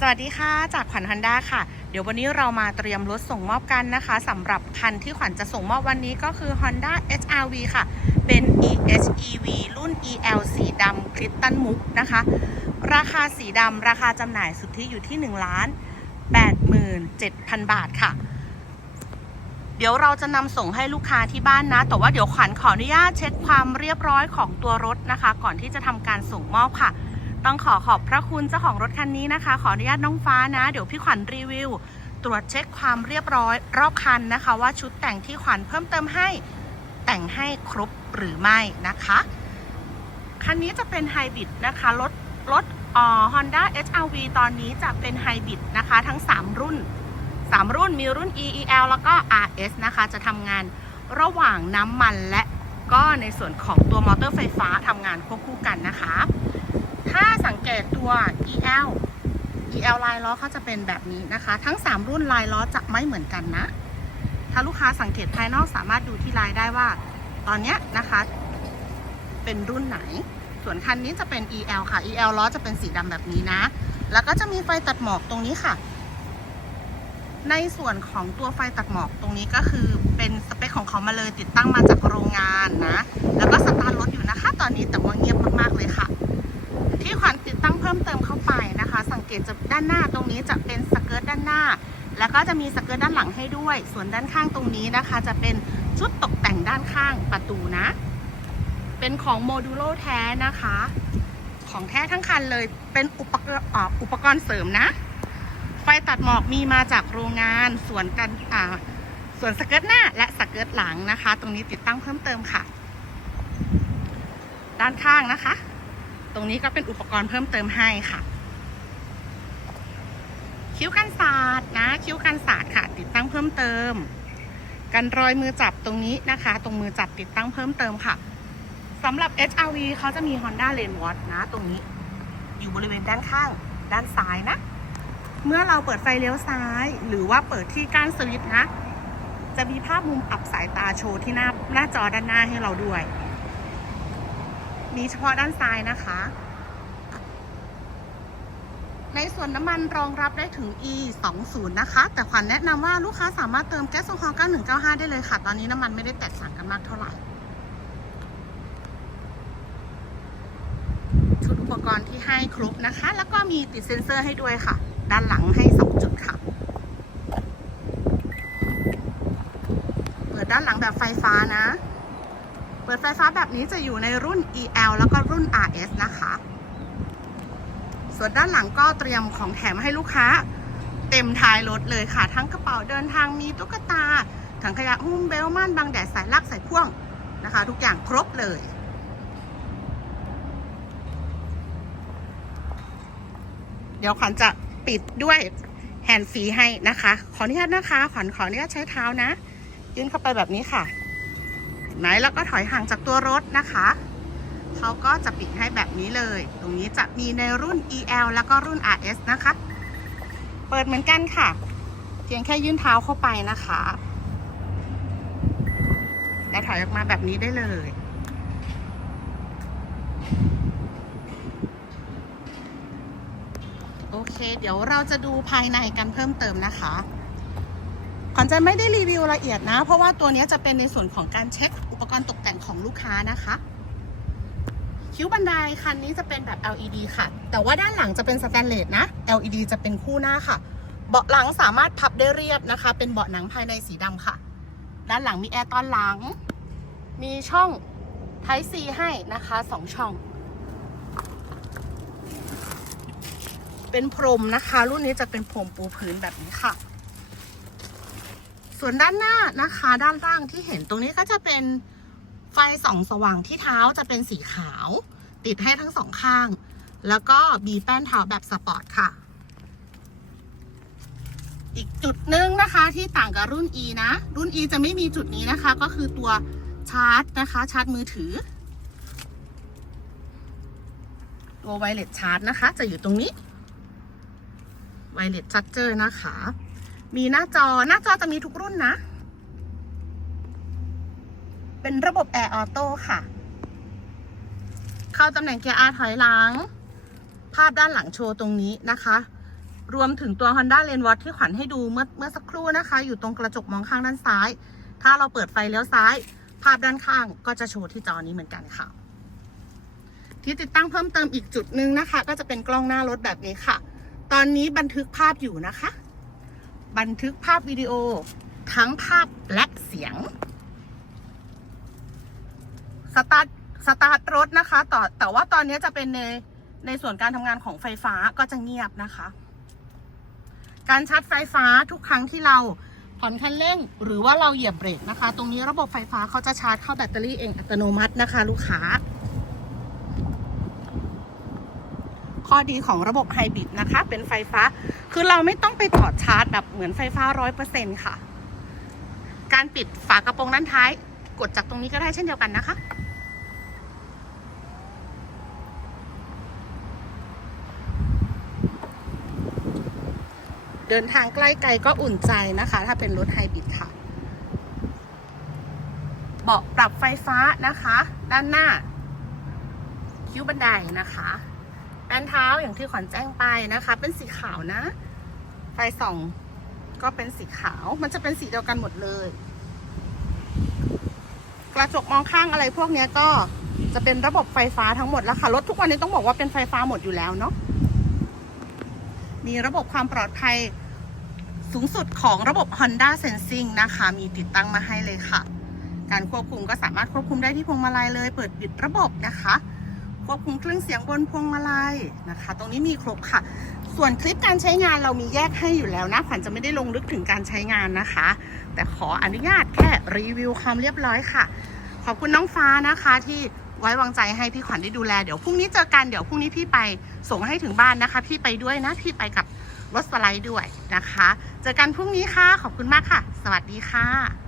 สวัสดีค่ะ จากขวัญฮันด้าค่ะ เดี๋ยววันนี้เรามาเตรียมรถส่งมอบกันนะคะสำหรับคันที่ขวัญจะส่งมอบวันนี้ก็คือ Honda HRV ค่ะ เป็น EHEV รุ่น EL สีดำคริสตัลมุกนะคะ ราคาสีดำราคาจำหน่ายสุทธิอยู่ที่1ล้าน87,000 บาทค่ะ เดี๋ยวเราจะนำส่งให้ลูกค้าที่บ้านนะ แต่ว่าเดี๋ยวขวัญขออนุญาตเช็คความเรียบร้อยของตัวรถนะคะ ก่อนที่จะทำการส่งมอบค่ะ ต้องขอขอบพระคุณเจ้าของรถคันนี้นะคะ ขออนุญาตน้องฟ้านะ เดี๋ยวพี่ขวัญรีวิว ตรวจเช็คความเรียบร้อย รอบคันนะคะ ว่าชุดแต่งที่ขวัญเพิ่มเติมให้แต่งให้ครบหรือไม่นะคะ คันนี้จะเป็นไฮบริดนะคะรถรถอ่อ Honda HRV ตอนนี้จะเป็นไฮบริดนะคะ ทั้ง 3 รุ่น 3 รุ่นมีรุ่น EEL แล้วก็ RS นะคะ จะทำงานระหว่างน้ำมันและก็ในส่วนของตัวมอเตอร์ไฟฟ้าทำงานควบคู่กันนะคะ ถ้าสังเกตตัว EL EL ลายล้อเขาจะเป็นแบบนี้นะคะ ทั้ง 3 รุ่นลายล้อจะไม่เหมือนกันนะ ถ้าลูกค้าสังเกตภายนอกสามารถดูที่ลายได้ว่า ตอนนี้นะคะ เป็นรุ่นไหน ส่วนคันนี้จะเป็น EL ค่ะ EL ล้อจะเป็นสีดำแบบนี้นะ แล้วก็จะมีไฟตัดหมอกตรงนี้ค่ะ ในส่วนของตัวไฟตัดหมอกตรงนี้ก็คือเป็นสเปคของเขามาเลยติดตั้งมาจากโรงงานนะ แล้วก็สตาร์ทรถอยู่นะคะ ตอนนี้แต่ว่าเงียบมากๆเลยค่ะ ที่ขวัญติดตั้งเพิ่มเติมเข้าไปนะคะ สังเกตจากด้านหน้าตรงนี้จะเป็นสเกิร์ตด้านหน้า แล้วก็จะมีสเกิร์ตด้านหลังให้ด้วย ส่วนด้านข้างตรงนี้นะคะ จะเป็นชุดตกแต่งด้านข้างประตูนะ เป็นของโมดูโลแท้นะคะ ของแท้ทั้งคันเลยเป็นอุปกรณ์อุปกรณ์เสริมนะ ไฟตัดหมอกมีมาจากโรงงานส่วนกันอ่าส่วนสเกิร์ตหน้าและสเกิร์ตหลังนะคะ ตรงนี้ติดตั้งเพิ่มเติมค่ะ ด้านข้างนะคะ ตรงนี้ก็เป็นอุปกรณ์เพิ่มเติมให้ค่ะ คิ้วกันศาสตร์นะ คิ้วกันศาสตร์ค่ะ ติดตั้งเพิ่มเติม กันรอยมือจับตรงนี้นะคะ ตรงมือจับติดตั้งเพิ่มเติมค่ะสำหรับ HRV เขาจะมี Honda Lane Watch นะ ตรงนี้ อยู่บริเวณด้านข้าง ด้านซ้ายนะ เมื่อเราเปิดไฟเลี้ยวซ้าย หรือว่าเปิดที่ก้านสวิตช์นะ จะมีภาพมุมอับสายตาโชว์ที่หน้าหน้าจอด้านหน้าให้เราด้วย มีเฉพาะด้านซ้ายนะคะ ในส่วนน้ำมันรองรับได้ถึง E 2 0นะคะ แต่ขวัญแนะนำว่าลูกค้าสามารถเติมแก๊สโซฮอล์9195 ได้เลยค่ะ ตอนนี้น้ำมันไม่ได้แตกต่างกันมากเท่าไหร่ชุดอุปกรณ์ที่ให้ครบนะคะ แล้วก็มีติดเซ็นเซอร์ให้ด้วยค่ะ ด้านหลังให้ 2 จุดค่ะ เปิดด้านหลังแบบไฟฟ้านะ เปิดไฟฟ้าแบบนี้จะอยู่ในรุ่น EL แล้วก็รุ่น RS นะคะ ส่วนด้านหลังก็เตรียมของแถมให้ลูกค้า เต็มท้ายรถเลยค่ะ ทั้งกระเป๋าเดินทางมีตุ๊กตา ถังขยะหุ้มเบลม่านบังแดดสายลากสายพ่วงนะคะ ทุกอย่างครบเลยเดี๋ยวขวัญจะปิดด้วยแฮนด์ฟรีให้นะคะ ขออนุญาตนะคะ ขวัญขออนุญาตใช้เท้านะ ยื่นเข้าไปแบบนี้ค่ะ ไหมแล้วก็ถอยห่างจากตัวรถนะคะเขาก็จะปิดให้แบบนี้เลย ตรงนี้จะมีในรุ่น EL แล้วก็รุ่น RS นะคะ เปิดเหมือนกันค่ะ เพียงแค่ยื่นเท้าเข้าไปนะคะ และถอยออกมาแบบนี้ได้เลย โอเค เดี๋ยวเราจะดูภายในกันเพิ่มเติมนะคะ ขวัญจะไม่ได้รีวิวละเอียดนะ เพราะว่าตัวนี้จะเป็นในส่วนของการเช็คอุปกรณ์ตกแต่งของลูกค้านะคะ คิ้วบันไดคันนี้จะเป็นแบบ LED ค่ะ แต่ว่าด้านหลังจะเป็นสแตนเลสนะ LED จะเป็นคู่หน้าค่ะ เบาะหลังสามารถพับได้เรียบนะคะ เป็นเบาะหนังภายในสีดำค่ะ ด้านหลังมีแอร์ตอนหลัง มีช่อง Type C ให้นะคะสองช่อง เป็นพรมนะคะ รุ่นนี้จะเป็นพรมปูพื้นแบบนี้ค่ะ ส่วนด้านหน้านะคะ ด้านล่างที่เห็นตรงนี้ก็จะเป็นไฟส่องสว่างที่เท้าจะเป็นสีขาว ติดให้ทั้งสองข้าง แล้วก็บีแป้นเท้าแบบสปอร์ตค่ะ อีกจุดหนึ่งนะคะที่ต่างกับรุ่น E นะ รุ่น E จะไม่มีจุดนี้นะคะ ก็คือตัวชาร์จนะคะชาร์จมือถือตัวไวเลสชาร์จนะคะ จะอยู่ตรงนี้ไวเลสชัดเจอร์นะคะ มีหน้าจอหน้าจอจะมีทุกรุ่นนะ เป็นระบบแอร์ออโต้ค่ะ เข้าตำแหน่งเกียร์อาถอยหลัง ภาพด้านหลังโชว์ตรงนี้นะคะ รวมถึงตัว Honda l a n w a t ที่ขวัญให้ดูเมื่อเมื่อสักครู่นะคะ อยู่ตรงกระจกมองข้างด้านซ้าย ถ้าเราเปิดไฟเลี้ยวซ้าย ภาพด้านข้างก็จะโชว์ที่จอนี้เหมือนกันค่ะ ที่ติดตั้งเพิ่มเติมอีกจุดหนึ่งนะคะ ก็จะเป็นกล้องหน้ารถแบบนี้ค่ะ ตอนนี้บันทึกภาพอยู่นะคะ บันทึกภาพวิดีโอ ทั้งภาพและเสียง สตาร์ทสตาร์ทรถนะคะต่อแต่ว่าตอนนี้จะเป็นในในส่วนการทำงานของไฟฟ้าก็จะเงียบนะคะ การชาร์จไฟฟ้าทุกครั้งที่เราผ่อนคันเร่ง หรือว่าเราเหยียบเบรกนะคะ ตรงนี้ระบบไฟฟ้าเขาจะชาร์จเข้าแบตเตอรี่เองอัตโนมัตินะคะ ลูกค้า ข้อดีของระบบไฮบริดนะคะ เป็นไฟฟ้า คือเราไม่ต้องไปต่อชาร์จแบบเหมือนไฟฟ้าร้อยเปอร์เซ็นค่ะ การปิดฝากระโปรงด้านท้าย กดจากตรงนี้ก็ได้เช่นเดียวกันนะคะ เดินทางใกล้ไกลก็อุ่นใจนะคะ ถ้าเป็นรถไฮบริดค่ะ เบาะปรับไฟฟ้านะคะ ด้านหน้าคิ้วบันไดนะคะ แป้นเท้าอย่างที่ขวัญแจ้งไปนะคะ เป็นสีขาวนะ ไฟส่องก็เป็นสีขาว มันจะเป็นสีเดียวกันหมดเลย กระจกมองข้างอะไรพวกนี้ก็จะเป็นระบบไฟฟ้าทั้งหมดแล้วค่ะ รถทุกวันนี้ต้องบอกว่าเป็นไฟฟ้าหมดอยู่แล้วเนาะ มีระบบความปลอดภัยสูงสุดของระบบ Honda Sensing นะคะ มีติดตั้งมาให้เลยค่ะ การควบคุมก็สามารถควบคุมได้ที่พวงมาลัยเลย เปิดปิดระบบนะคะ ควบคุมเครื่องเสียงบนพวงมาลัยนะคะ ตรงนี้มีครบค่ะ ส่วนคลิปการใช้งานเรามีแยกให้อยู่แล้วนะขวัญจะไม่ได้ลงลึกถึงการใช้งานนะคะ แต่ขออนุญาตแค่รีวิวความเรียบร้อยค่ะ ขอบคุณน้องฟ้านะคะที่ไว้วางใจให้พี่ขวัญได้ดูแล เดี๋ยวพรุ่งนี้เจอกันเดี๋ยวพรุ่งนี้พี่ไปส่งให้ถึงบ้านนะคะ พี่ไปด้วยนะ พี่ไปกับรถสไลด์ด้วยนะคะ เจอกันพรุ่งนี้ค่ะ ขอบคุณมากค่ะ สวัสดีค่ะ